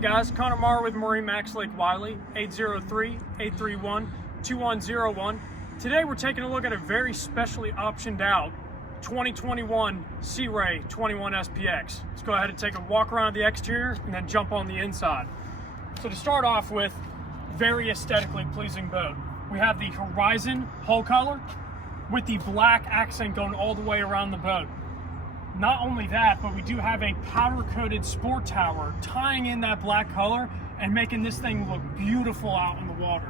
guys, Connor with MarineMax Lake Wylie, 803-831-2101. Today we're taking a look at a very specially optioned out 2021 Sea Ray 21 SPX. Let's go ahead and take a walk around the exterior and then jump on the inside. So to start off with, very aesthetically pleasing boat. We have the Horizon hull color with the black accent going all the way around the boat. Not only that, but we do have a powder-coated sport tower tying in that black color and making this thing look beautiful out in the water.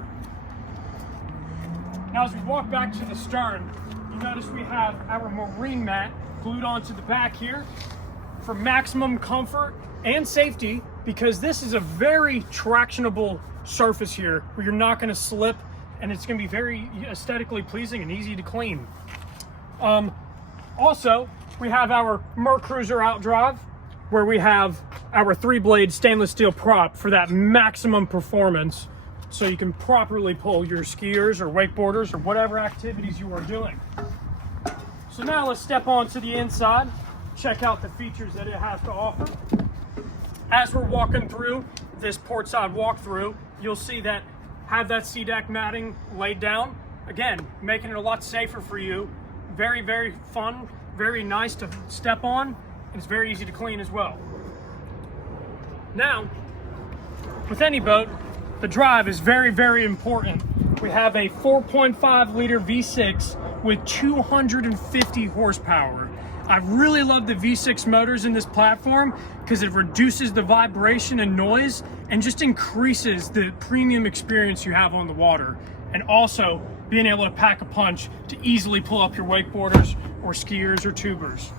Now as we walk back to the stern, you notice we have our marine mat glued onto the back here for maximum comfort and safety, because this is a very tractionable surface here where you're not going to slip, and it's going to be very aesthetically pleasing and easy to clean. Also, we have our MerCruiser outdrive, where we have our 3-blade stainless steel prop for that maximum performance, so you can properly pull your skiers or wakeboarders or whatever activities you are doing. So now let's step onto the inside, check out the features that it has to offer. As we're walking through this portside walkthrough, you'll see that have that sea deck matting laid down. Again, making it a lot safer for you. Very, very fun, very nice to step on, and it's very easy to clean as well. Now, with any boat, the drive is very, very important. We have a 4.5 liter V6 with 250 horsepower. I really love the V6 motors in this platform because it reduces the vibration and noise and just increases the premium experience you have on the water. And also being able to pack a punch to easily pull up your wakeboarders or skiers or tubers.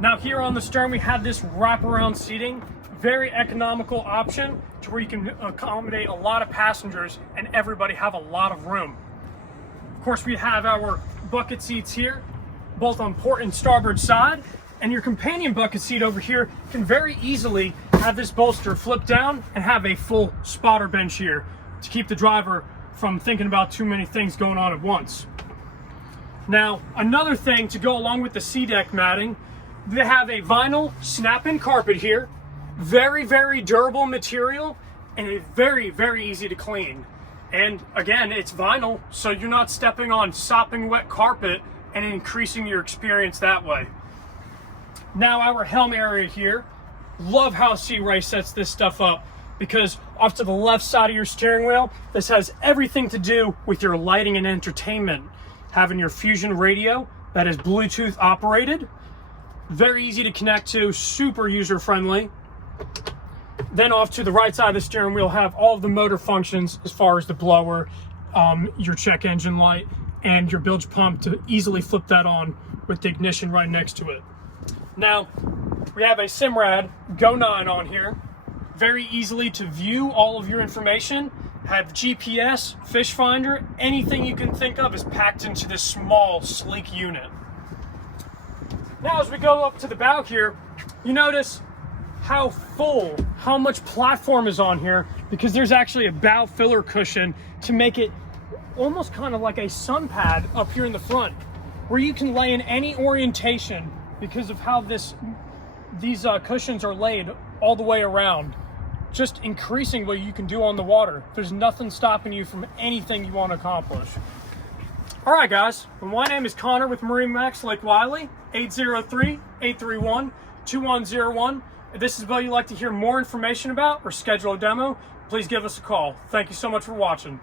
Now here on the stern, we have this wraparound seating, very economical option to where you can accommodate a lot of passengers and everybody have a lot of room. Of course, we have our bucket seats here, both on port and starboard side, and your companion bucket seat over here can very easily have this bolster flip down and have a full spotter bench here to keep the driver from thinking about too many things going on at once. Now, another thing to go along with the sea deck matting, they have a vinyl snap-in carpet here, very, very durable material, and it's very, very easy to clean. And again, it's vinyl, so you're not stepping on sopping wet carpet and increasing your experience that way. Now our helm area here, love how Sea Ray sets this stuff up, because off to the left side of your steering wheel, this has everything to do with your lighting and entertainment. Having your Fusion radio that is Bluetooth operated, very easy to connect to, super user friendly. Then off to the right side of the steering wheel, have all of the motor functions as far as the blower, your check engine light, and your bilge pump to easily flip that on with the ignition right next to it. Now, we have a Simrad Go 9 on here. Very easily to view all of your information. Have GPS, fish finder, anything you can think of is packed into this small, sleek unit. Now, as we go up to the bow here, you notice how much platform is on here, because there's actually a bow filler cushion to make it almost kind of like a sun pad up here in the front, where you can lay in any orientation because of how these cushions are laid all the way around, just increasing what you can do on the water. There's nothing stopping you from anything you want to accomplish. All right, guys, well, my name is Connor with MarineMax Lake Wylie, 803-831-2101. If this is a boat you'd like to hear more information about or schedule a demo, please give us a call. Thank you so much for watching.